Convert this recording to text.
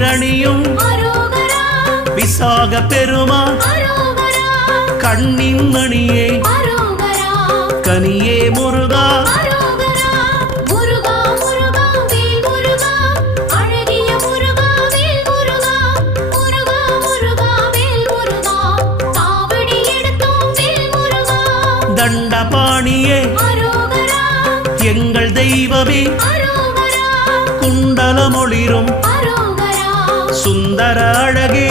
நீரணியும் விசாக பெருமான் கண்ணின் மணியே கனியே முருகா தண்டபாணியே எங்கள் தெய்வமே குண்டலமொளிரும் சுந்தர அழகே